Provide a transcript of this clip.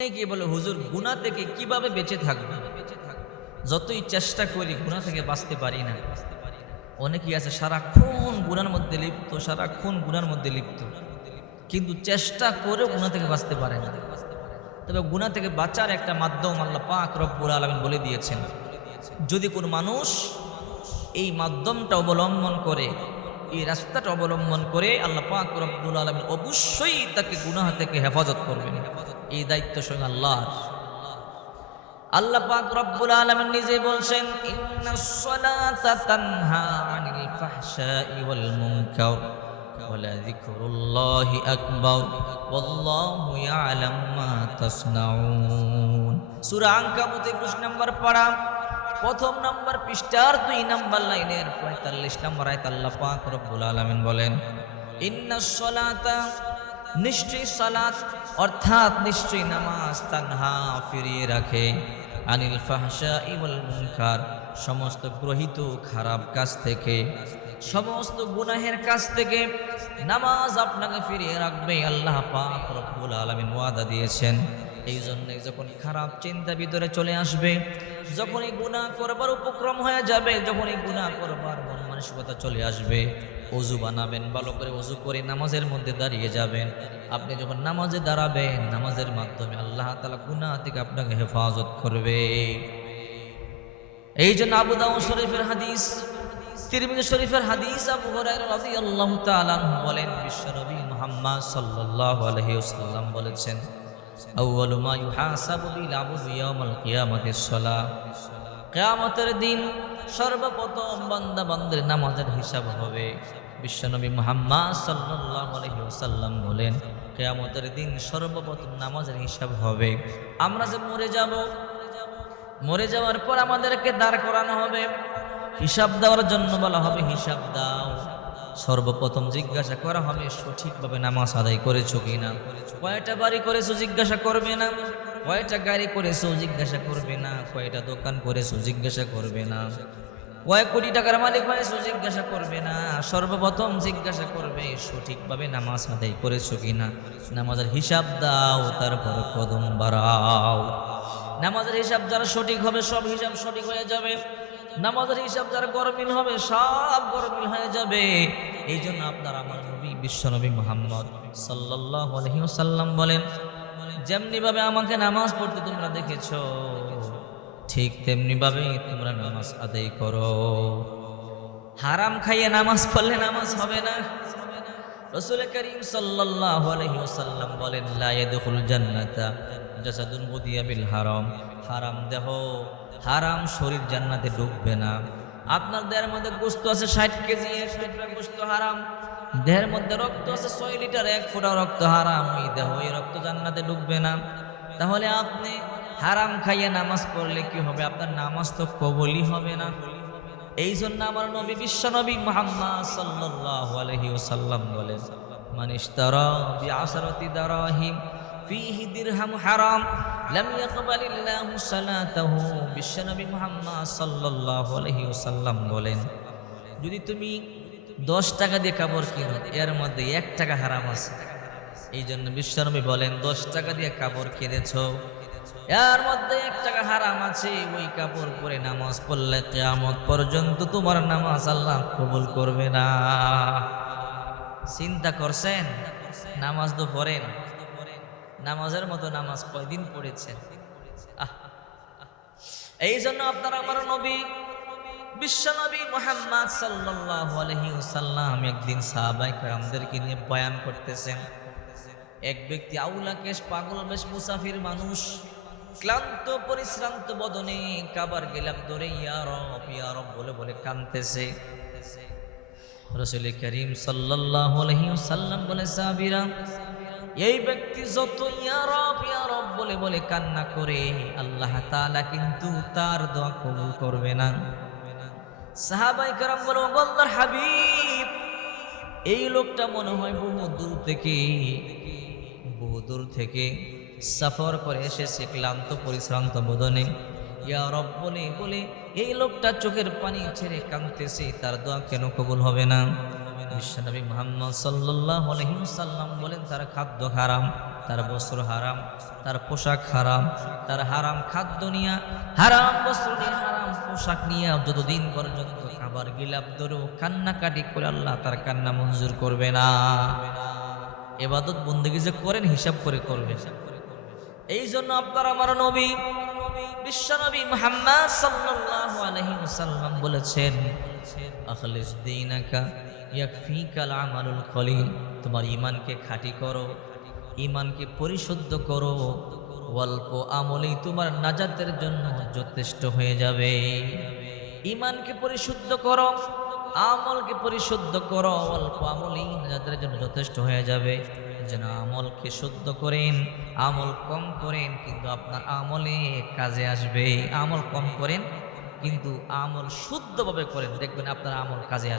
অনেকে বলে হুজুর গুনাহ থেকে কিভাবে বেঁচে থাকবো, যতই চেষ্টা করি গুনাহ থেকে বাঁচতে পারি না। অনেকেই আছে সারাক্ষণ গুনার মধ্যে লিপ্ত, সারাক্ষণ গুনার মধ্যে লিপ্ত, কিন্তু চেষ্টা করেও গুনাহ থেকে বাঁচতে পারে না। তবে গুনাহ থেকে বাঁচার একটা মাধ্যম আল্লাহ পাক রব্বুল আলামিন বলে দিয়েছেন। যদি কোনো মানুষ এই মাধ্যমটা অবলম্বন করে, এই রাস্তাটা অবলম্বন করে, আল্লাহ পাক রব্বুল আলামিন অবশ্যই তাকে গুনাহ থেকে হেফাজত করবেন। এই দায়িত্ব স্বয়ং আল্লাহর। আল্লাহ পাক রব্বুল আলামিন নিজে বলছেন, ইন্নাস সালাতা তানহা আনিল ফাহশাই ওয়াল মুনকার ওয়ালা যিকরুল্লাহি আকবার ওয়াল্লাহু ইয়ালামু মা তাসনাউন। সূরা আনকাবুত 21 নম্বর পারা, প্রথম নম্বর পৃষ্ঠার 2 নম্বর লাইনের 45 নম্বর আয়াত আল্লাহ পাক রব্বুল আলামিন বলেন, ইন্নাস সালাতা, নিশ্চয়ই সালাত অর্থাৎ নিশ্চয়ই নামাজ, তানহা ফিরিয়ে রাখে, আনিল ফাহশাই ওয়াল মুনকার সমস্ত গ্রহিত খারাপ কাজ থেকে, সমস্ত গুনাহের কাজ থেকে নামাজ আপনাকে ফিরিয়ে রাখবে। আল্লাহ পাক রব্বুল আলামিন ওয়াদা দিয়েছেন। এই জন্য যখন খারাপ চিন্তা ভিতরে চলে আসবে, যখন এই গুনাহ করবার উপক্রম হয়ে যাবে, যখন এই গুনাহ করবার মন মানসিকতা চলে আসবে, ওযু বানাবেন, ভালো করে ওযু করে নামাজের মধ্যে দাঁড়িয়ে যাবেন। আপনি যখন নামাজে দাঁড়াবেন, নামাজের মাধ্যমে আল্লাহ তাআলা গুনাহ থেকে আপনাকে হেফাজত করবে। এই জন্য আবু দাউদ শরীফের হাদিস, তিরমিজি শরীফের হাদিস, আবু হুরায়রা রাদিয়াল্লাহু তাআলা আনহু বলেন, বিশ্বনবী মুহাম্মদ সাল্লাল্লাহু আলাইহি ওয়াসাল্লাম বলেছেন, আউয়ালু মা ইউহাসাবু বিল আবদু ইয়াউমাল কিয়ামাতিস সালাহ। কিয়ামতের দিন সর্বপ্রথম বান্দা বান্দার নামাজের হিসাব হবে। বিশ্বনবী মুহাম্মদ সাল্লাল্লাহু আলাইহি ওয়াসাল্লাম বলেন, কিয়ামতের দিন সর্বপ্রথম নামাজের হিসাব হবে। আমরা যে মরে যাব, মরে যাওয়ার পর আমাদেরকে দাঁড় করানো হবে, হিসাব দেওয়ার জন্য বলা হবে, হিসাব দাও। সর্বপ্রথম জিজ্ঞাসা করা হবে, সঠিকভাবে নামাজ আদায় করেছো কিনা। কয়টা বাড়ি করেছো জিজ্ঞাসা করবে না, কয়টা গাড়ি করেছো জিজ্ঞাসা করবে না, কয়টা দোকান করেছো জিজ্ঞাসা করবে না, কয় কোটি টাকার মালিক হয়েছো জিজ্ঞাসা করবে না। সর্বপ্রথম জিজ্ঞাসা করবে, সঠিকভাবে নামাজ আদায় করেছো কিনা। নামাজের হিসাব দাও, তারপর কদম বাড়াও। নামাজের হিসাব যারা সঠিক হবে, সব হিসাব সঠিক হয়ে যাবে। নামাজের হিসাব যারা গরমিল হবে, সব গরমিল হয়ে যাবে। এই জন্য আপনার আমার নবী বিশ্বনবী মুহাম্মদ সাল্লাল্লাহু আলাইহি ওয়াসাল্লাম বলেন, যেমনি ভাবে আমাকে নামাজ পড়তে তোমরা দেখেছো, ঠিক তেমনি ভাবে তোমরা নামাজ আদায় করো। হারাম খাইয়ে নামাজ পড়লে নামাজ হবে না। রাসূল করিম সাল্লাল্লাহু আলাইহি ওয়াসাল্লাম বলেন, লা ইয়াদখুল জান্নাতা জাসাদুন গুদিয়া বিল হারাম। হারাম দেহ, হারাম শরীর জান্নাতে ঢুকবে না। আপনার দেহের মধ্যে গোশত আছে 60 কেজি, 1 লিটার গোশত হারাম। দেহের মধ্যে রক্ত আছে 6 লিটার, 1 ফোঁটা রক্ত হারাম। ওই দেহ, ওই রক্ত জান্নাতে ঢুকবে না। তাহলে আপনি হারাম খাইয়ে নামাজ পড়লে কি হবে? আপনার নামাজ তো কবুলই হবে না। এই জন্য আমার নবী বিশ্বনবী মুহাম্মদ সাল্লাল্লাহু আলাইহি ওয়াসাল্লাম বলেন, মান ইশতারা বিআশরাতি দারাহিম ফিহি দিরহাম হারাম লাম ইয়াকবালিল্লাহু সালাতাহু। বিশ্বনবী মুহাম্মদ সাল্লাল্লাহু আলাইহি ওয়াসাল্লাম বলেন, যদি তুমি 10 টাকা দিয়ে কাপড় কিনো, এর মধ্যে 1 টাকা হারাম আছে। এই জন্য বিশ্বনবী বলেন, 10 টাকা দিয়ে কাপড় কিনেছো, এর মধ্যে 1 টাকা হারাম আছে, ওই কাপড় পরে নামাজ পড়লে কিয়ামত পর্যন্ত তোমার নামাজ আল্লাহ কবুল করবে না। চিন্তা করছেন? নামাজ তো পড়েন, নামাজের মতো নামাজ কয়দিন পড়েছেন? এই জন্য আপনার আমার নবী বিশ্বনবী মুহাম্মদ সাল্লাল্লাহু আলাইহি ওয়াসাল্লাম একদিন সাহাবায়ে কেরামদেরকে নিয়ে বয়ান করতেছেন। এক ব্যক্তি আউলা কেশ, পাগল বেশ, মুসাফির মানুষ, ক্লান্ত পরিশ্রান্ত বদনে কাবার গেলাম ধরে ইয়া রব বলে বলে কাঁদতেছে। রাসূল করিম সাল্লাল্লাহু আলাইহি ওয়াসাল্লাম বলে, সাহাবীরা, এই ব্যক্তি যত ইয়া রব বলে বলে কান্না করে, আল্লাহ তাআলা কিন্তু তার দোয়া কবুল করবে না। সাহাবায়ে কেরাম বলে, ও আল্লাহর হাবিব, এই লোকটা মনে হয় বহু দূর থেকে সফর করে এসেছে, ক্লান্ত পরিশ্রান্ত বদনে। ইয়া রব বলে বলে এই লোকটা চোখের পানি ছেড়ে কাঁদতেছে, তার দোয়া কেন কবুল হবে না? বিশ্বনবী মুহাম্মদ সাল্লাল্লাহু আলাইহি ওয়াসাল্লাম বলেন তার খাদ্য হারাম, তার বস্ত্র হারাম, তার পোশাক হারাম, তার হারাম খাদ্য নিয়ে, হারাম বস্ত্র নিয়ে, হারাম পোশাক নিয়ে যতদিন পর্যন্ত খাবার গিলাপ ধরেও কান্নাকাটি করে আল্লাহ তার কান্না মঞ্জুর করবে না। ইবাদত বন্দেগী যে করেন হিসাব করে করবেন। এই জন্য আপনার আমার নবী বিশ্বনবী মুহাম্মদ সাল্লাল্লাহু আলাইহি ওয়াসাল্লাম বলেছেন, আখলিস দীনাকা ইয়াকফিকাল আমালুল কলিল, তোমার ঈমানকে খাঁটি করো, ঈমানকে পরিশুদ্ধ করো, অল্প আমলেই তোমার নাজাতের জন্য যথেষ্ট হয়ে যাবে। ঈমানকে পরিশুদ্ধ করো, আমলকে পরিশুদ্ধ করো, অল্প আমলেই নাজাতের জন্য যথেষ্ট হয়ে যাবে। যেন আমলকে শুদ্ধ করেন, আমল কম করেন কিন্তু আপনার আমলে কাজে আসবে। আমল কম করেন কিন্তু আমল শুদ্ধভাবে করেন, দেখবেন আপনার আমল কাজে আসবে।